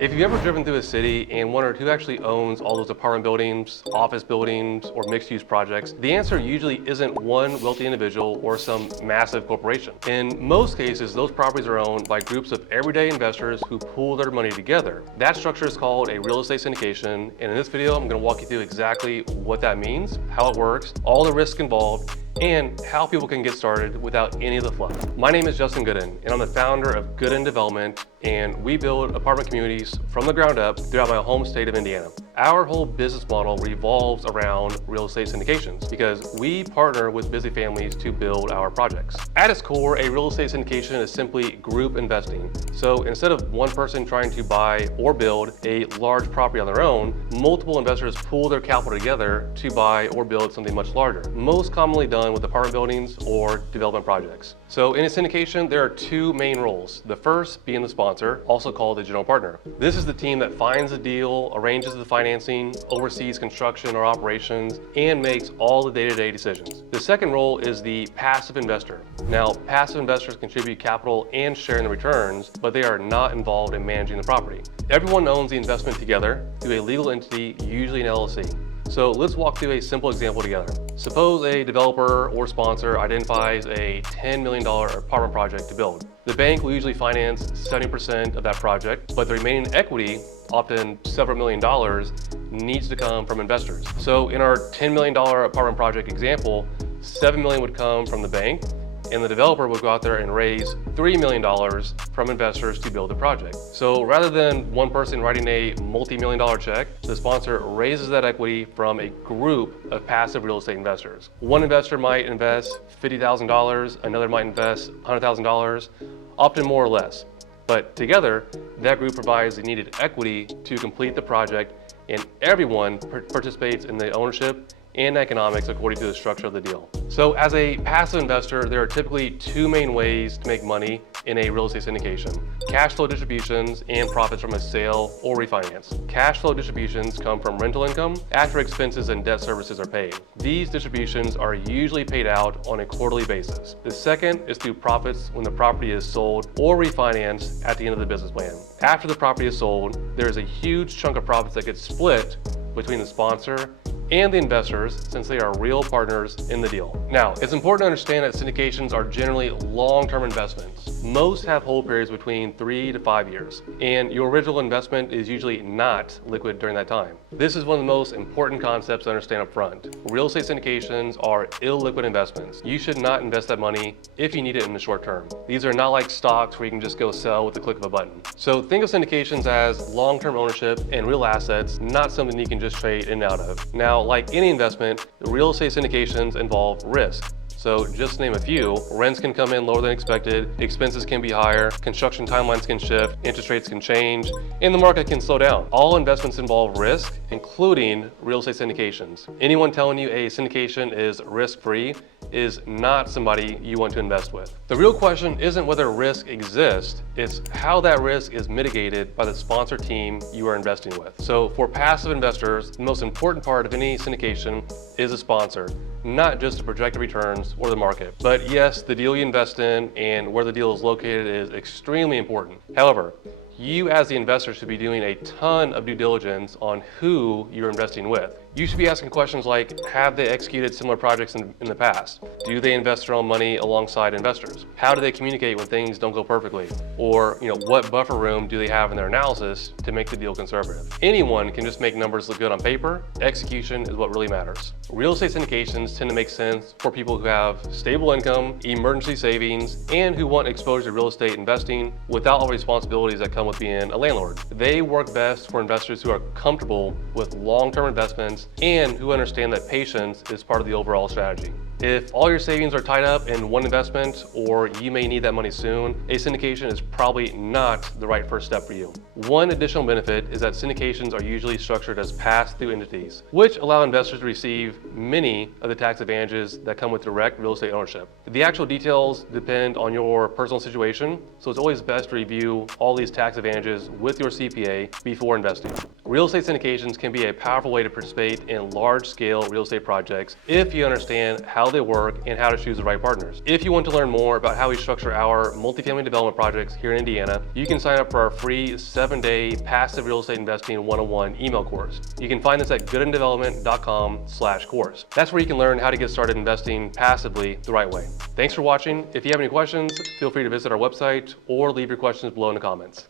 If you've ever driven through a city and wondered who actually owns all those apartment buildings, office buildings, or mixed-use projects, the answer usually isn't one wealthy individual or some massive corporation. In most cases, those properties are owned by groups of everyday investors who pool their money together. That structure is called a real estate syndication, and in this video, I'm going to walk you through exactly what that means, how it works, all the risks involved, and how people can get started without any of the fluff. My name is Justin Goodin, and I'm the founder of Goodin Development, and we build apartment communities from the ground up throughout my home state of Indiana. Our whole business model revolves around real estate syndications because we partner with busy families to build our projects. At its core, a real estate syndication is simply group investing. So instead of one person trying to buy or build a large property on their own, multiple investors pool their capital together to buy or build something much larger, most commonly done with apartment buildings or development projects. So in a syndication, there are two main roles. The first being the sponsor, also called the general partner. This is the team that finds the deal, arranges the financing, oversees construction or operations, and makes all the day-to-day decisions. The second role is the passive investor. Now, passive investors contribute capital and share in the returns, but they are not involved in managing the property. Everyone owns the investment together through a legal entity, usually an LLC. So let's walk through a simple example together. Suppose a developer or sponsor identifies a $10 million apartment project to build. The bank will usually finance 70% of that project, but the remaining equity, often several million dollars, needs to come from investors. So in our $10 million apartment project example, $7 million would come from the bank, and the developer would go out there and raise $3 million from investors to build the project. So rather than one person writing a multi-million-dollar check, the sponsor raises that equity from a group of passive real estate investors. One investor might invest $50,000, another might invest $100,000, often more or less. But together, that group provides the needed equity to complete the project, and everyone participates in the ownership and economics according to the structure of the deal. So as a passive investor, there are typically two main ways to make money in a real estate syndication: cash flow distributions and profits from a sale or refinance. Cash flow distributions come from rental income after expenses and debt services are paid. These distributions are usually paid out on a quarterly basis. The second is through profits when the property is sold or refinanced at the end of the business plan. After the property is sold, there is a huge chunk of profits that gets split between the sponsor and the investors, since they are real partners in the deal. Now, it's important to understand that syndications are generally long-term investments. Most have hold periods between 3 to 5 years, and your original investment is usually not liquid during that time. This is one of the most important concepts to understand up front. Real estate syndications are illiquid investments. You should not invest that money if you need it in the short term. These are not like stocks where you can just go sell with the click of a button. So think of syndications as long-term ownership and real assets, not something you can just trade in and out of. Now, like any investment, the real estate syndications involve risk. So just to name a few, rents can come in lower than expected, expenses can be higher, construction timelines can shift, interest rates can change, and the market can slow down. All investments involve risk, including real estate syndications. Anyone telling you a syndication is risk-free is not somebody you want to invest with. The real question isn't whether risk exists, it's how that risk is mitigated by the sponsor team you are investing with. So for passive investors, the most important part of any syndication is a sponsor, not just the projected returns or the market. But yes, the deal you invest in and where the deal is located is extremely important. However, you as the investor should be doing a ton of due diligence on who you're investing with. You should be asking questions like, have they executed similar projects in the past? Do they invest their own money alongside investors? How do they communicate when things don't go perfectly? Or, what buffer room do they have in their analysis to make the deal conservative? Anyone can just make numbers look good on paper. Execution is what really matters. Real estate syndications tend to make sense for people who have stable income, emergency savings, and who want exposure to real estate investing without all the responsibilities that come with being a landlord. They work best for investors who are comfortable with long-term investments and who understand that patience is part of the overall strategy. If all your savings are tied up in one investment, or you may need that money soon, a syndication is probably not the right first step for you. One additional benefit is that syndications are usually structured as pass-through entities, which allow investors to receive many of the tax advantages that come with direct real estate ownership. The actual details depend on your personal situation, so it's always best to review all these tax advantages with your CPA before investing. Real estate syndications can be a powerful way to participate in large-scale real estate projects if you understand how they work, and how to choose the right partners. If you want to learn more about how we structure our multifamily development projects here in Indiana, you can sign up for our free 7-day passive real estate investing 101 email course. You can find this at goodindevelopment.com/course. That's where you can learn how to get started investing passively the right way. Thanks for watching. If you have any questions, feel free to visit our website or leave your questions below in the comments.